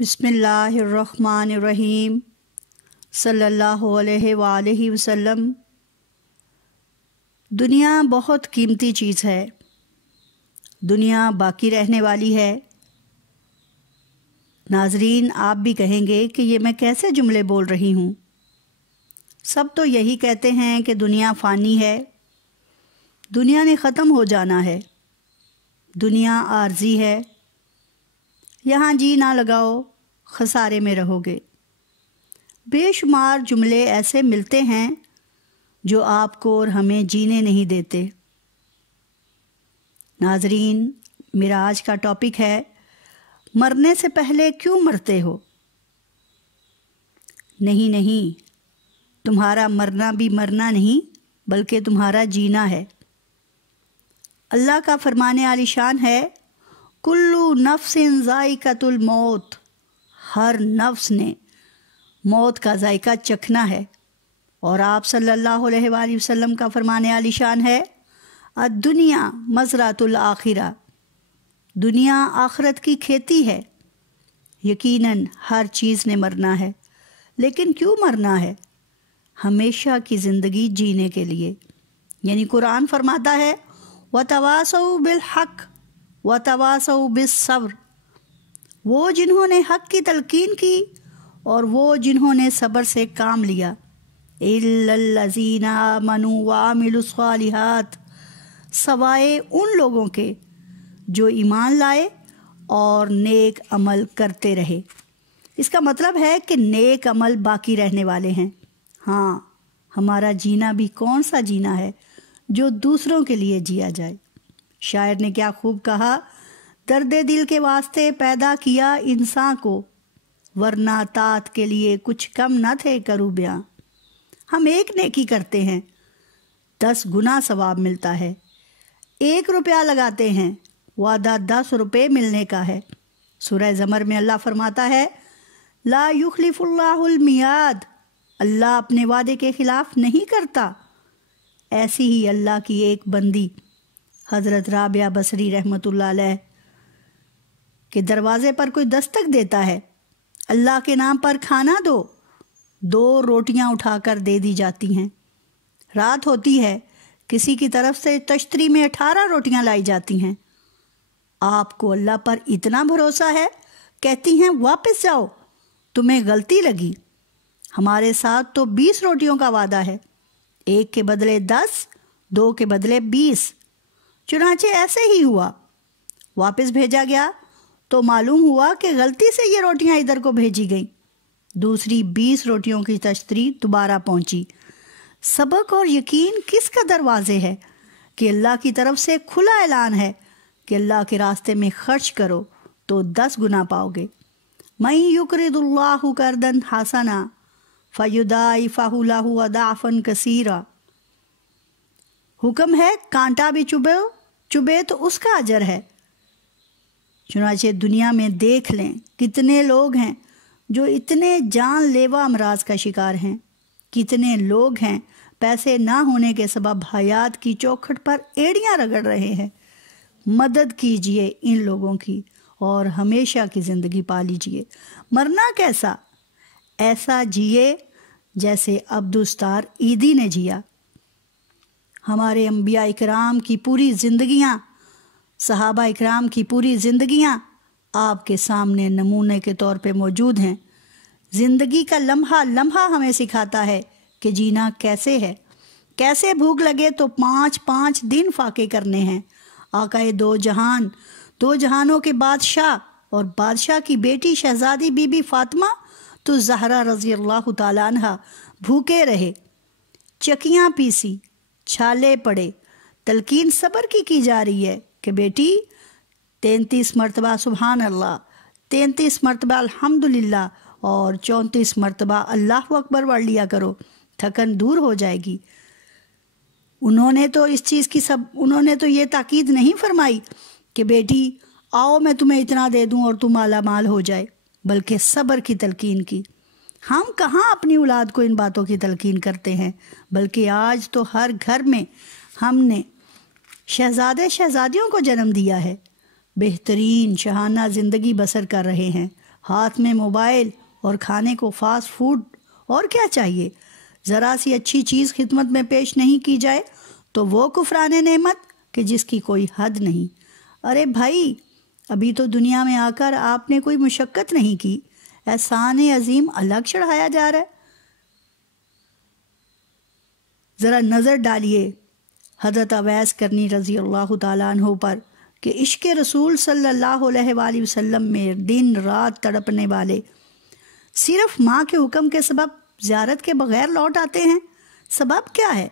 بسم اللہ الرحمن الرحیم صلی اللہ علیہ وآلہ وسلم۔ دنیا بہت قیمتی چیز ہے، دنیا باقی رہنے والی ہے۔ ناظرین، آپ بھی کہیں گے کہ یہ میں کیسے جملے بول رہی ہوں؟ سب تو یہی کہتے ہیں کہ دنیا فانی ہے، دنیا نے ختم ہو جانا ہے، دنیا عارضی ہے، یہاں جی نہ لگاؤ خسارے میں رہو گے۔ بے شمار جملے ایسے ملتے ہیں جو آپ کو اور ہمیں جینے نہیں دیتے۔ ناظرین، میرا آج کا ٹاپک ہے مرنے سے پہلے کیوں مرتے ہو؟ نہیں، تمہارا مرنا بھی مرنا نہیں بلکہ تمہارا جینا ہے۔ اللہ کا فرمان عالی شان ہے، کلُّ نفس ذائقۃ الموت، ہر نفس نے موت کا ذائقہ چکھنا ہے۔ اور آپ صلی اللہ علیہ وآلہ وسلم کا فرمان عالی شان ہے، الدنیا مزرعۃ الآخرہ، دنیا آخرت کی کھیتی ہے۔ یقیناً ہر چیز نے مرنا ہے، لیکن کیوں مرنا ہے؟ ہمیشہ کی زندگی جینے کے لیے۔ یعنی قرآن فرماتا ہے، وَتَوَاصَوْا بِالْحَقِّ وَتَوَاصَوْا بِالصَّبْرِ، وہ جنہوں نے حق کی تلقین کی اور وہ جنہوں نے صبر سے کام لیا۔ إِلَّا الَّذِينَ آمَنُوا وَعَمِلُوا الصَّالِحَاتِ، سوائے ان لوگوں کے جو ایمان لائے اور نیک عمل کرتے رہے۔ اس کا مطلب ہے کہ نیک عمل باقی رہنے والے ہیں۔ ہاں، ہمارا جینا بھی کون سا جینا ہے جو دوسروں کے لیے جیا جائے۔ شاعر نے کیا خوب کہا، درد دل کے واسطے پیدا کیا انسان کو، ورنہ طاعت کے لیے کچھ کم نہ تھے کرو بیاں۔ ہم ایک نیکی کرتے ہیں، 10 گنا ثواب ملتا ہے۔ 1 روپیہ لگاتے ہیں، وعدہ 10 روپے ملنے کا ہے۔ سورہ زمر میں اللہ فرماتا ہے، لا یخلف اللہ المیعاد، اللہ اپنے وعدے کے خلاف نہیں کرتا۔ ایسی ہی اللہ کی ایک بندی حضرت رابعہ بصری رحمۃ اللہ علیہ کے دروازے پر کوئی دستک دیتا ہے، اللہ کے نام پر کھانا دو، 2 روٹیاں اٹھا کر دے دی جاتی ہیں۔ رات ہوتی ہے، کسی کی طرف سے تشتری میں 18 روٹیاں لائی جاتی ہیں۔ آپ کو اللہ پر اتنا بھروسہ ہے، کہتی ہیں واپس جاؤ، تمہیں غلطی لگی، ہمارے ساتھ تو 20 روٹیوں کا وعدہ ہے، 1 کے بدلے 10، 2 کے بدلے 20۔ چنانچہ ایسے ہی ہوا، واپس بھیجا گیا تو معلوم ہوا کہ غلطی سے یہ روٹیاں ادھر کو بھیجی گئیں۔ دوسری 20 روٹیوں کی تشتری دوبارہ پہنچی۔ سبق اور یقین کس قدر واضح ہے کہ اللہ کی طرف سے کھلا اعلان ہے کہ اللہ کے راستے میں خرچ کرو تو 10 گنا پاؤ گے۔ مَن یقرض اللہ قرضا حسنا فیضاعفہ لہ اضعافا کثیرا، حکم ہے کانٹا بھی چبھے تو اس کا اجر ہے۔ چنانچہ دنیا میں دیکھ لیں کتنے لوگ ہیں جو اتنے جان لیوا امراض کا شکار ہیں، کتنے لوگ ہیں پیسے نہ ہونے کے سبب حیات کی چوکھٹ پر ایڑیاں رگڑ رہے ہیں۔ مدد کیجئے ان لوگوں کی اور ہمیشہ کی زندگی پا لیجئے۔ مرنا کیسا؟ ایسا جیے جیسے عبدالستار عیدی نے جیا۔ ہمارے انبیاء اکرام کی پوری زندگیاں، صحابہ اکرام کی پوری زندگیاں آپ کے سامنے نمونے کے طور پہ موجود ہیں۔ زندگی کا لمحہ لمحہ ہمیں سکھاتا ہے کہ جینا کیسے ہے۔ کیسے بھوک لگے تو 5 دن فاقے کرنے ہیں۔ آقائے 2 جہان، 2 جہانوں کے بادشاہ اور بادشاہ کی بیٹی شہزادی بی بی فاطمہ تو زہرا رضی اللہ تعالیٰ عنہ بھوکے رہے، چکیاں پیسی، چھالے پڑے، تلقین صبر کی جا رہی ہے کہ بیٹی 33 مرتبہ سبحان اللہ، 33 مرتبہ الحمدللہ اور 34 مرتبہ اللہ اکبر پڑھ لیا کرو، تھکن دور ہو جائے گی۔ انہوں نے تو یہ تاکید نہیں فرمائی کہ بیٹی آؤ میں تمہیں اتنا دے دوں اور تم مالا مال ہو جائے، بلکہ صبر کی تلقین کی۔ ہم کہاں اپنی اولاد کو ان باتوں کی تلقین کرتے ہیں، بلکہ آج تو ہر گھر میں ہم نے شہزادیوں کو جنم دیا ہے، بہترین شاہانہ زندگی بسر کر رہے ہیں۔ ہاتھ میں موبائل اور کھانے کو فاسٹ فوڈ، اور کیا چاہیے؟ ذرا سی اچھی چیز خدمت میں پیش نہیں کی جائے تو وہ کفران نعمت کہ جس کی کوئی حد نہیں۔ ارے بھائی، ابھی تو دنیا میں آ کر آپ نے کوئی مشقت نہیں کی، احسان عظیم الگ چڑھایا جا رہا ہے۔ ذرا نظر ڈالیے حضرت اویس کرنی رضی اللہ تعالیٰ عنہ پر کہ عشق رسول صلی اللہ علیہ وآلہ وسلم میں دن رات تڑپنے والے صرف ماں کے حکم کے سبب زیارت کے بغیر لوٹ آتے ہیں۔ سبب کیا ہے؟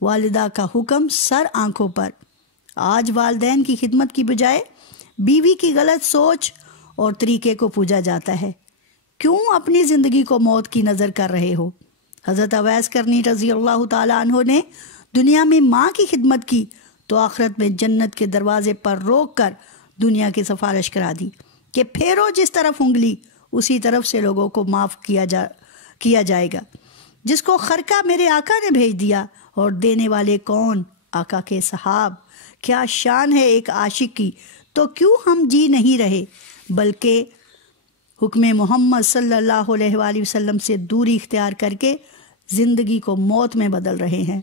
والدہ کا حکم سر آنکھوں پر۔ آج والدین کی خدمت کی بجائے بیوی کی غلط سوچ اور طریقے کو پوجا جاتا ہے۔ کیوں اپنی زندگی کو موت کی نظر کر رہے ہو؟ حضرت اویس کرنی رضی اللہ تعالیٰ عنہ نے دنیا میں ماں کی خدمت کی تو آخرت میں جنت کے دروازے پر روک کر دنیا کی سفارش کرا دی کہ پھیرو جس طرف انگلی اسی طرف سے لوگوں کو معاف کیا جائے گا۔ جس کو خرقہ میرے آقا نے بھیج دیا، اور دینے والے کون؟ آقا کے صحاب۔ کیا شان ہے ایک عاشق کی، تو کیوں ہم جی نہیں رہے بلکہ حکم محمد صلی اللہ علیہ وآلہ وسلم سے دوری اختیار کر کے زندگی کو موت میں بدل رہے ہیں۔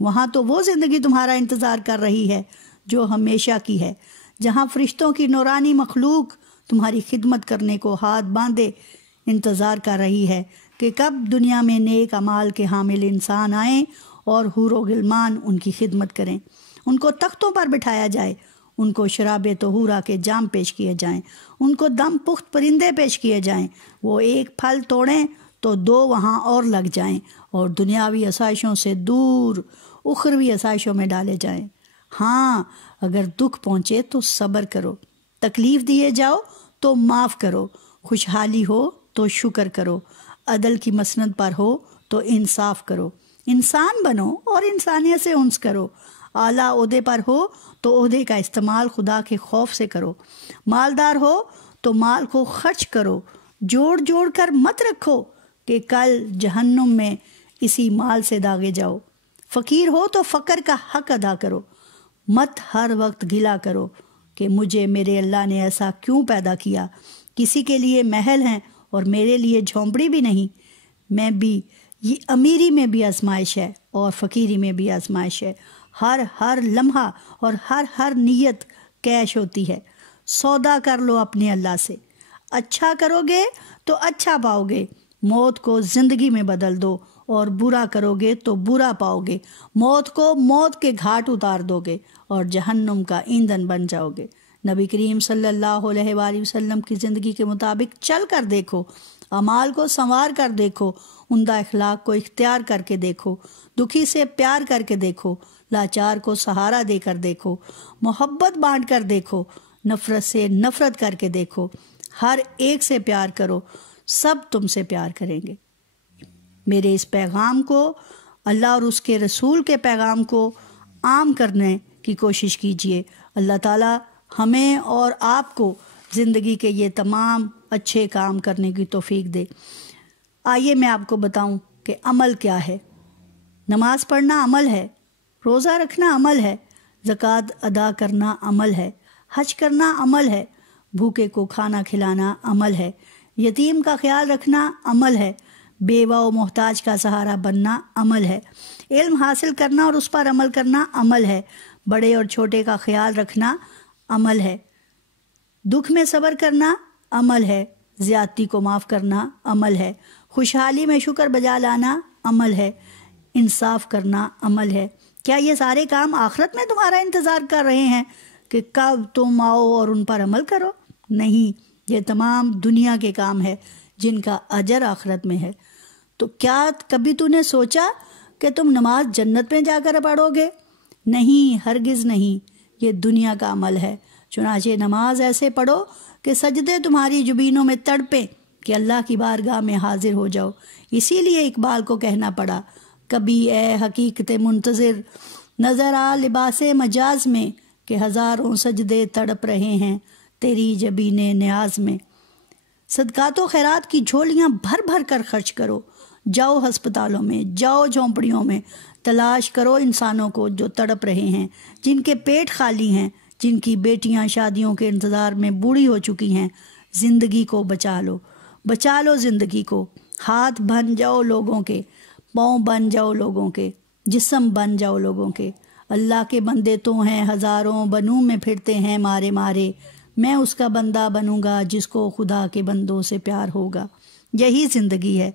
وہاں تو وہ زندگی تمہارا انتظار کر رہی ہے جو ہمیشہ کی ہے، جہاں فرشتوں کی نورانی مخلوق تمہاری خدمت کرنے کو ہاتھ باندھے انتظار کر رہی ہے کہ کب دنیا میں نیک اعمال کے حامل انسان آئیں اور حور و غلمان ان کی خدمت کریں، ان کو تختوں پر بٹھایا جائے، ان کو شراب طہورا کے جام پیش کیے جائیں، ان کو دم پخت پرندے پیش کیے جائیں، وہ ایک پھل توڑیں تو دو وہاں اور لگ جائیں، اور دنیاوی آسائشوں سے دور اخروی آسائشوں میں ڈالے جائیں۔ ہاں، اگر دکھ پہنچے تو صبر کرو، تکلیف دیے جاؤ تو معاف کرو، خوشحالی ہو تو شکر کرو، عدل کی مسند پر ہو تو انصاف کرو، انسان بنو اور انسانیت سے انس کرو، اعلیٰ عہدے پر ہو تو عہدے کا استعمال خدا کے خوف سے کرو، مالدار ہو تو مال کو خرچ کرو، جوڑ جوڑ کر مت رکھو کہ کل جہنم میں اسی مال سے داغے جاؤ، فقیر ہو تو فقر کا حق ادا کرو، مت ہر وقت گلا کرو کہ مجھے میرے اللہ نے ایسا کیوں پیدا کیا، کسی کے لیے محل ہیں اور میرے لیے جھونپڑی بھی نہیں، میں بھی یہ امیری میں بھی آزمائش ہے اور فقیری میں بھی آزمائش ہے، ہر لمحہ اور ہر نیت کیش ہوتی ہے، سودا کر لو اپنے اللہ سے، اچھا کرو گے تو اچھا پاؤ گے، موت کو زندگی میں بدل دو، اور برا کرو گے تو برا پاؤ گے، موت کو موت کے گھاٹ اتار دو گے اور جہنم کا ایندھن بن جاؤ گے۔ نبی کریم صلی اللہ علیہ وآلہ وسلم کی زندگی کے مطابق چل کر دیکھو، اعمال کو سنوار کر دیکھو، عمدہ اخلاق کو اختیار کر کے دیکھو، دکھی سے پیار کر کے دیکھو، لاچار کو سہارا دے کر دیکھو، محبت بانٹ کر دیکھو، نفرت سے نفرت کر کے دیکھو، ہر ایک سے پیار کرو، سب تم سے پیار کریں گے۔ میرے اس پیغام کو، اللہ اور اس کے رسول کے پیغام کو عام کرنے کی کوشش کیجیے۔ اللہ تعالیٰ ہمیں اور آپ کو زندگی کے یہ تمام اچھے کام کرنے کی توفیق دے۔ آئیے میں آپ کو بتاؤں کہ عمل کیا ہے۔ نماز پڑھنا عمل ہے، روزہ رکھنا عمل ہے، زکوٰۃ ادا کرنا عمل ہے، حج کرنا عمل ہے، بھوکے کو کھانا کھلانا عمل ہے، یتیم کا خیال رکھنا عمل ہے، بیوہ و محتاج کا سہارا بننا عمل ہے، علم حاصل کرنا اور اس پر عمل کرنا عمل ہے، بڑے اور چھوٹے کا خیال رکھنا عمل ہے، دکھ میں صبر کرنا عمل ہے، زیادتی کو معاف کرنا عمل ہے، خوشحالی میں شکر بجا لانا عمل ہے، انصاف کرنا عمل ہے۔ کیا یہ سارے کام آخرت میں تمہارا انتظار کر رہے ہیں کہ کب تم آؤ اور ان پر عمل کرو؟ نہیں، یہ تمام دنیا کے کام ہے جن کا اجر آخرت میں ہے۔ تو کیا کبھی تو نے سوچا کہ تم نماز جنت میں جا کر پڑھو گے؟ نہیں، ہرگز نہیں، یہ دنیا کا عمل ہے۔ چنانچہ نماز ایسے پڑھو کہ سجدے تمہاری جبینوں میں تڑپیں کہ اللہ کی بارگاہ میں حاضر ہو جاؤ۔ اسی لیے اقبال کو کہنا پڑا، کبھی اے حقیقت منتظر نظر آ لباس مجاز میں، کہ ہزاروں سجدے تڑپ رہے ہیں تیری جبین نیاز میں۔ صدقات و خیرات کی جھولیاں بھر بھر کر خرچ کرو، جاؤ ہسپتالوں میں، جاؤ جھونپڑیوں میں، تلاش کرو انسانوں کو جو تڑپ رہے ہیں، جن کے پیٹ خالی ہیں، جن کی بیٹیاں شادیوں کے انتظار میں بوڑھی ہو چکی ہیں، زندگی کو بچا لو زندگی کو. ہاتھ بن جاؤ لوگوں کے، پاؤں بن جاؤ لوگوں کے، جسم بن جاؤ لوگوں کے. اللہ کے بندے تو ہیں ہزاروں، بنوں میں پھرتے ہیں مارے مارے. میں اس کا بندہ بنوں گا جس کو خدا کے بندوں سے پیار ہوگا. یہی زندگی ہے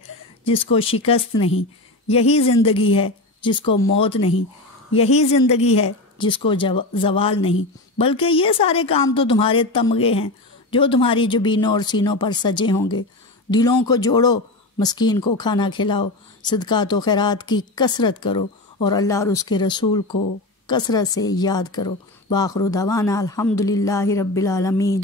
جس کو شکست نہیں، یہی زندگی ہے جس کو موت نہیں، یہی زندگی ہے جس کو زوال نہیں. بلکہ یہ سارے کام تو تمہارے تمغے ہیں جو تمہاری جبینوں اور سینوں پر سجے ہوں گے. دلوں کو جوڑو، مسکین کو کھانا کھلاؤ، صدقات و خیرات کی کثرت کرو، اور اللہ اور اس کے رسول کو کثرت سے یاد کرو. وآخر دعوانا الحمدللہ رب العالمین.